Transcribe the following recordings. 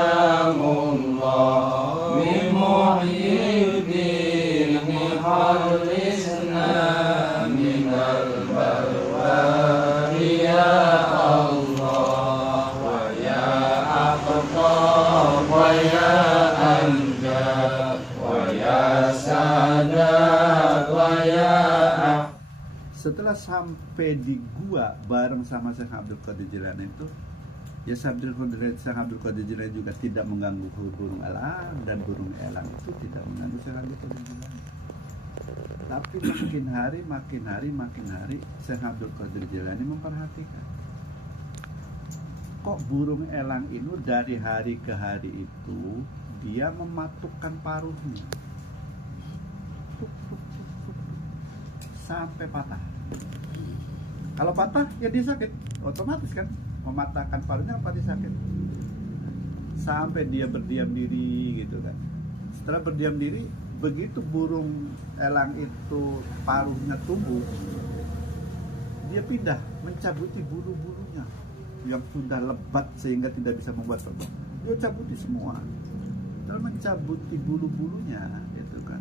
kalamullah min muhyiddin khallisna minal balwari ya Allah wa ya aqtab wa ya anjad wa ya sadat wa ya. Setelah sampai di gua bareng sama Syekh Abdul Qadir Jilani itu, ya Syekh Abdul Qadir Jilani juga tidak mengganggu burung elang, dan burung elang itu tidak mengganggu Syekh Abdul Qadir Jilani. Tapi makin hari Syekh Abdul Qadir Jilani memperhatikan, kok burung elang ini dari hari ke hari itu dia mematukkan paruhnya sampai patah. Kalau patah ya dia sakit, otomatis kan mematahkan paruhnya pasti sakit. Sampai dia berdiam diri gitu kan. Setelah berdiam diri, begitu burung elang itu paruhnya tumbuh, dia pindah mencabuti bulu-bulunya yang sudah lebat sehingga tidak bisa membuat terbang. Dia cabuti semua. Setelah mencabuti bulu-bulunya gitu kan,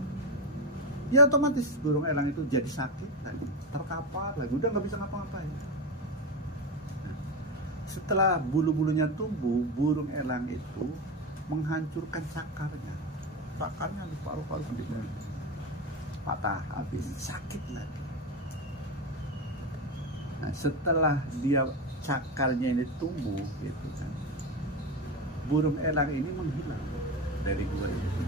ya otomatis burung elang itu jadi sakit lagi, terkapar lagi, udah nggak bisa ngapa-ngapain. Nah, setelah bulu-bulunya tumbuh, burung elang itu menghancurkan cakarnya di paru-paru sendiri, patah habis, sakit lagi. Nah, setelah dia cakarnya ini tumbuh gitu kan, burung elang ini menghilang dari gua itu.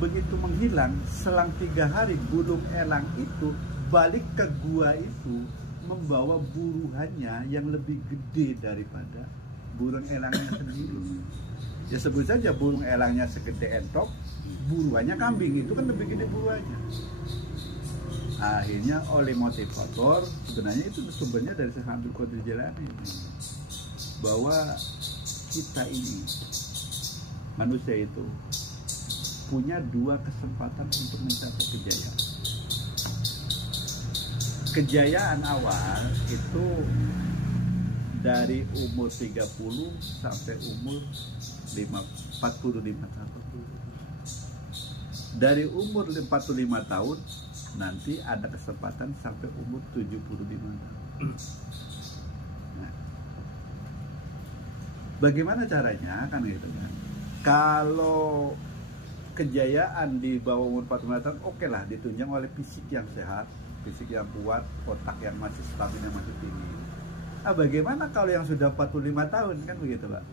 Begitu menghilang, selang 3 hari burung elang itu balik ke gua itu membawa buruhannya yang lebih gede daripada burung elangnya sendiri. Ya sebut saja burung elangnya segede entok, buruhannya kambing, itu kan lebih gede buruhannya. Akhirnya oleh motivator, sebenarnya itu sumbernya dari Syekh Abdul Qadir Jilani, bahwa kita ini manusia itu punya 2 kesempatan untuk mencapai kejayaan. Kejayaan awal itu dari umur 30 sampai umur 45 tahun. Dari umur 45 tahun nanti ada kesempatan sampai umur 75 tahun. Nah, bagaimana caranya kan gitu kan? Kalau kejayaan di bawah umur 45 tahun oke lah, ditunjang oleh fisik yang sehat, fisik yang kuat, otak yang masih stabil, yang masih tinggi. Nah, bagaimana kalau yang sudah 45 tahun kan begitu Pak?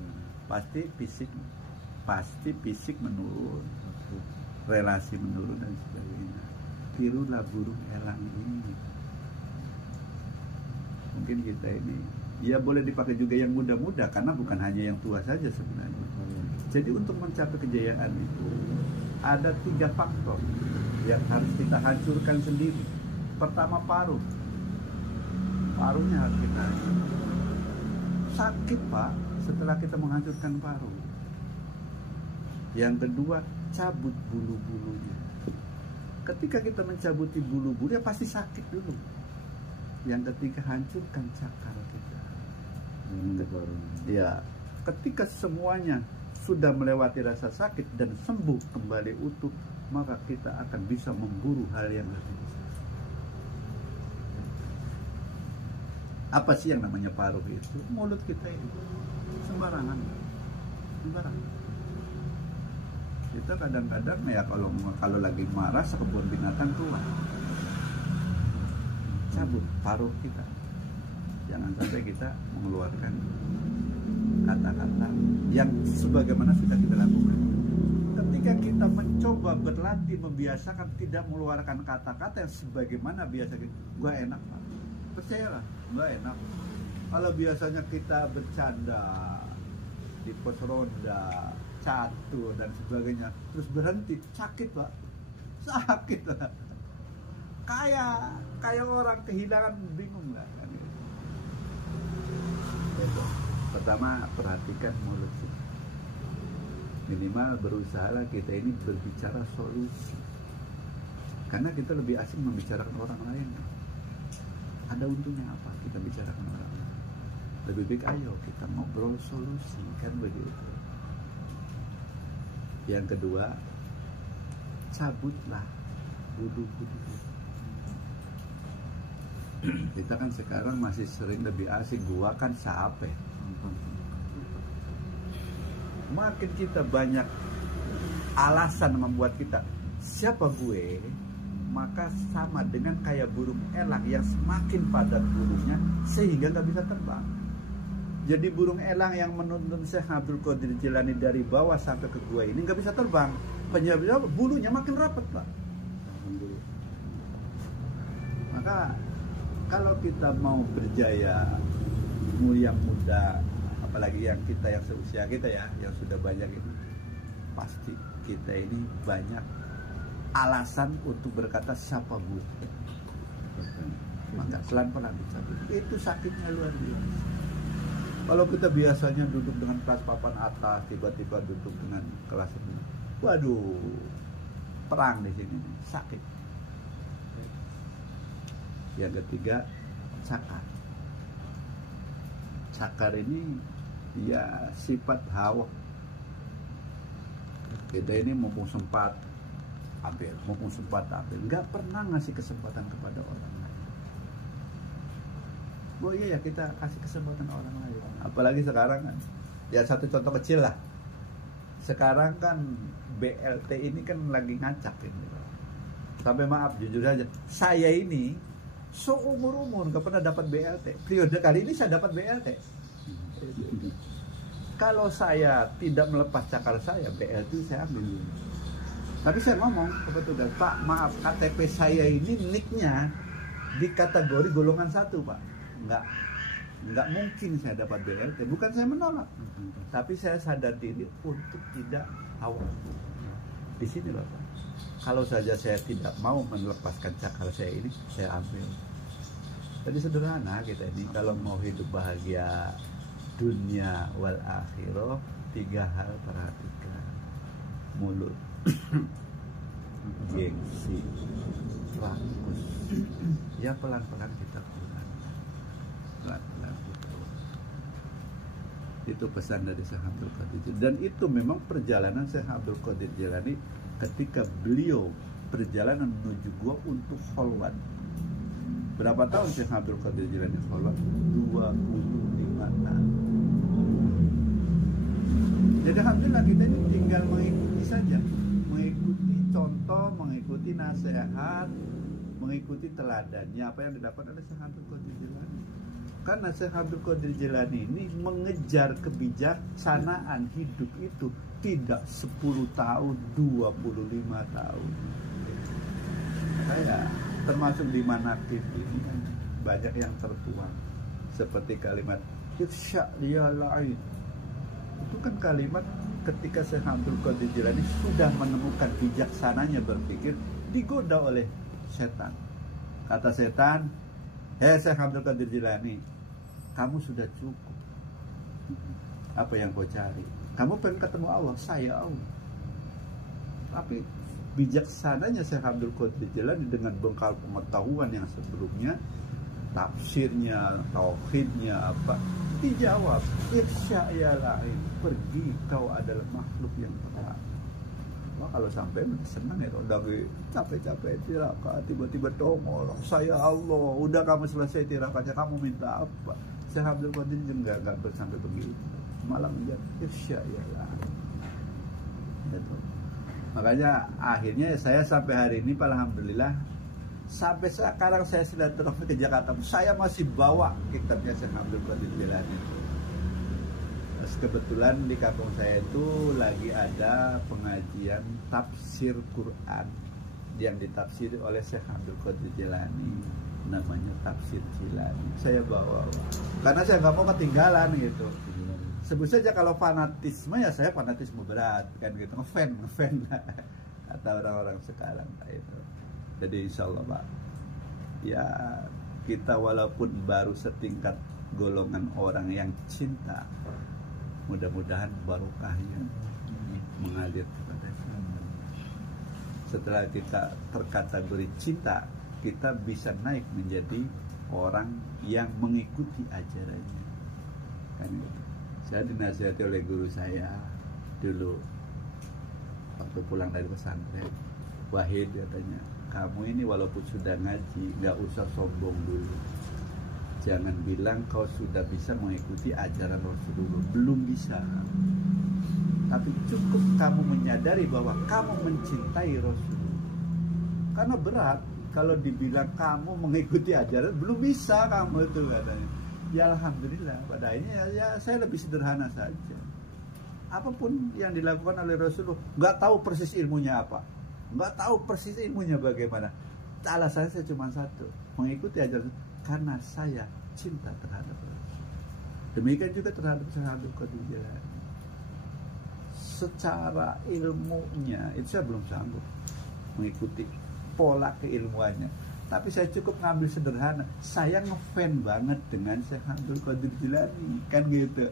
Pasti fisik menurun, relasi menurun dan sebagainya. Tirulah burung elang ini. Mungkin kita ini ya boleh dipakai juga yang muda-muda, karena bukan hanya yang tua saja sebenarnya. Jadi untuk mencapai kejayaan itu ada 3 faktor yang harus kita hancurkan sendiri. Pertama, paruhnya harus kita hancurkan. Sakit Pak setelah kita menghancurkan paruh. Yang kedua, cabut bulu-bulunya. Ketika kita mencabuti bulu-bulunya pasti sakit dulu. Yang ketiga, hancurkan cakar kita. Ya, ketika semuanya sudah melewati rasa sakit dan sembuh kembali utuh, maka kita akan bisa memburu hal yang lebih besar. Apa sih yang namanya paruh itu? Mulut kita itu sembarangan. Kita kadang-kadang ya kalau lagi marah sekebun binatang keluar. Cabut paruh kita. Jangan sampai kita mengeluarkan kata-kata yang sebagaimana sudah kita lakukan. Ketika kita mencoba berlatih membiasakan tidak mengeluarkan kata-kata yang sebagaimana biasa kita, gua enak Pak. Percayalah, gua enak. Kalau biasanya kita bercanda di pos ronda, catur dan sebagainya, terus berhenti, sakit Pak. Sakit lah. Kayak orang kehilangan, bingung lah kan. Itu. Pertama, perhatikan mulut kita. Minimal berusahalah kita ini berbicara solusi. Karena kita lebih asing membicarakan orang lain. Ada untungnya apa kita bicarakan orang lain? Lebih baik ayo kita ngobrol solusi, kan begitu. Yang kedua, cabutlah budu-budu. Kita kan sekarang masih sering lebih asik, gua kan capek. Makin kita banyak alasan membuat kita siapa gue, maka sama dengan kayak burung elang yang semakin padat burungnya sehingga nggak bisa terbang. Jadi burung elang yang menuntun Syekh Abdul Qadir Jilani dari bawah sampai ke gua ini nggak bisa terbang. Penyebabnya bulunya makin rapat, Pak. Maka kalau kita mau berjaya, yang muda, apalagi yang kita yang seusia kita ya, yang sudah banyak ini, pasti kita ini banyak alasan untuk berkata siapa gue. Maka pelan-pelan dicabut. Itu sakitnya luar biasa. Kalau kita biasanya duduk dengan kelas papan atas, tiba-tiba duduk dengan kelas ini, waduh, perang di sini, sakit. Yang ketiga, cakar. Cakar ini ya sifat hawa. Kita ini mumpung sempat ambil, mumpung sempat ambil, nggak pernah ngasih kesempatan kepada orang lain. Oh iya ya, kita kasih kesempatan orang lain. Apalagi sekarang kan, ya satu contoh kecil lah. Sekarang kan BLT ini kan lagi ngacak ini. Sampai maaf jujur saja, saya ini seumur-umur nggak pernah dapat BLT. Periode kali ini saya dapat BLT. Kalau saya tidak melepas cakar saya, BLT saya ambil. Tapi saya ngomong kebetulan, Pak maaf, KTP saya ini nicknya di kategori golongan 1, Pak. Nggak mungkin saya dapat BLT. Bukan saya menolak, tapi saya sadar diri untuk tidak awal. Di sini loh, Pak. Kalau saja saya tidak mau melepaskan cakar saya ini, saya ambil. Jadi sederhana kita ini, kalau mau hidup bahagia dunia wal akhirah, 3 hal perhatikan: mulut, gengsi, rakus. Ya pelan-pelan kita kurangi, pelan-pelan itu. Itu pesan dari Syekh Abdul Qadir. Dan itu memang perjalanan Syekh Abdul Qadir Jilani ketika beliau perjalanan menuju gua untuk kholwat. Berapa tahun Syekh Abdul Qadir Jilani kholwat? 25 tahun. Jadi alhamdulillah kita ini tinggal mengikuti saja, mengikuti contoh, mengikuti nasihat, mengikuti teladannya apa yang didapat oleh Syekh Abdul Qadir Jilani. Karena Syekh Abdul Qadir Jilani ini mengejar kebijaksanaan hidup itu tidak 10 tahun, 25 tahun. Saya termasuk di manaqib ini kan banyak yang tertuang seperti kalimat ikhsya ya la'in. Itu kan kalimat ketika Syekh Abdul Qadir Jilani sudah menemukan bijaksananya berpikir, digoda oleh setan. Kata setan, "Hei Syekh Abdul Qadir Jilani, kamu sudah cukup. Apa yang kau cari? Kamu pengen ketemu Allah, saya Allah." Tapi bijaksananya Syekh Abdul Qadir Jilani dengan bekal pengetahuan yang sebelumnya, tafsirnya, tauhidnya apa, dijawab, ikhsya ya lain, pergi, kau adalah makhluk yang terang. Wah, kalau sampai senang ya, udah capek-capek tirakat, tiba-tiba tongol, saya Allah, udah kamu selesai tirakatnya, kamu minta apa? Syekh Abdul Qadir juga nggak sampai begitu, malah menjadi ikhsya ya lain. Gitu. Makanya akhirnya saya sampai hari ini, alhamdulillah, sampai sekarang saya silaturahmi ke Jakarta, saya masih bawa kitabnya Syekh Abdul Qadir Jilani. Terus kebetulan di kampung saya itu lagi ada pengajian tafsir Quran yang ditafsiri oleh Syekh Abdul Qadir Jilani, namanya Tafsir Jilani. Saya bawa karena saya nggak mau ketinggalan gitu. Sebut saja kalau fanatisme ya saya fanatisme berat kan gitu, ngefan atau orang-orang sekarang itu. Jadi insya Allah Pak, ya kita walaupun baru setingkat golongan orang yang cinta, mudah-mudahan barokahnya mengalir kepada kita. Setelah kita terkategori cinta, kita bisa naik menjadi orang yang mengikuti ajarannya. kan gitu. Saya dinasihati oleh guru saya dulu waktu pulang dari pesantren, Wahid katanya, kamu ini walaupun sudah ngaji nggak usah sombong dulu, jangan bilang kau sudah bisa mengikuti ajaran Rasulullah, belum bisa, tapi cukup kamu menyadari bahwa kamu mencintai Rasulullah. Karena berat kalau dibilang kamu mengikuti ajaran, belum bisa kamu itu katanya. Ya alhamdulillah, pada akhirnya ya saya lebih sederhana saja. Apapun yang dilakukan oleh Rasulullah, nggak tahu persis ilmunya apa, nggak tahu persis ilmunya bagaimana. Alasan saya cuma satu, mengikuti ajaran karena saya cinta terhadap Rasul. Demikian juga terhadap Syekh Qadir Jilani. Secara ilmunya itu saya belum sanggup mengikuti pola keilmuannya, tapi saya cukup ngambil sederhana. Saya ngefan banget dengan Syekh Abdul Qadir Jilani, kan gitu.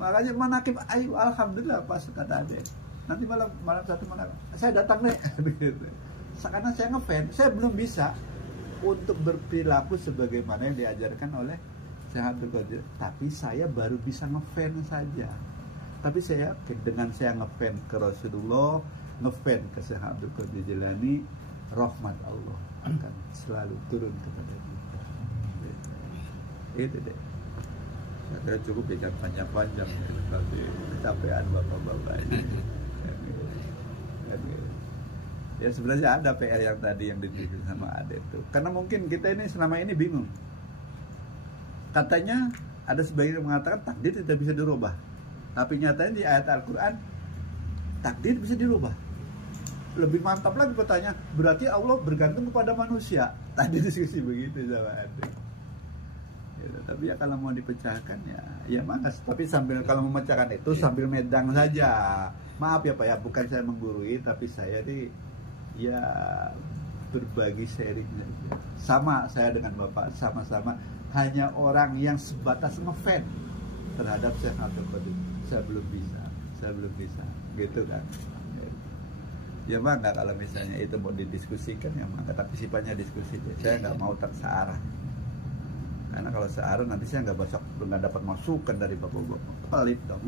Makanya manakib ayu alhamdulillah pas kata Ade. Nanti malam satu malam saya datang deh gitu. Karena saya ngefan, saya belum bisa untuk berperilaku sebagaimana yang diajarkan oleh Syekh Abdul Qadir, tapi saya baru bisa ngefan saja. Tapi saya dengan saya ngefan ke Rasulullah, ngefan ke Syekh Abdul Qadir Jilani, rahmat Allah akan selalu turun kepada kita. Itu deh. Saya cukup bicara panjang-panjang, tapi kecapean bapak-bapak ini. Ya sebenarnya ada PR yang tadi yang ditulis sama Ade itu. Karena mungkin kita ini selama ini bingung. Katanya ada sebagian yang mengatakan takdir tidak bisa dirubah. Tapi nyatanya di ayat Al-Quran takdir bisa dirubah. Lebih mantap lagi bertanya, berarti Allah bergantung kepada manusia. Tadi diskusi begitu sama Ade. Ya, tapi ya kalau mau dipecahkan ya mangas. Tapi sambil kalau memecahkan itu sambil medang saja. Maaf ya Pak ya, bukan saya menggurui, tapi saya ya berbagi sharing saja. Sama saya dengan Bapak, sama-sama hanya orang yang sebatas ngefan terhadap Syekh Abdul Qadir. Saya belum bisa, gitu kan. Ya mangga kalau misalnya itu mau didiskusikan ya mangga, tapi sifatnya diskusi. Saya nggak mau tersearah. Karena kalau searah nanti saya nggak dapat masukan dari bapak-bapak. Pelit dong.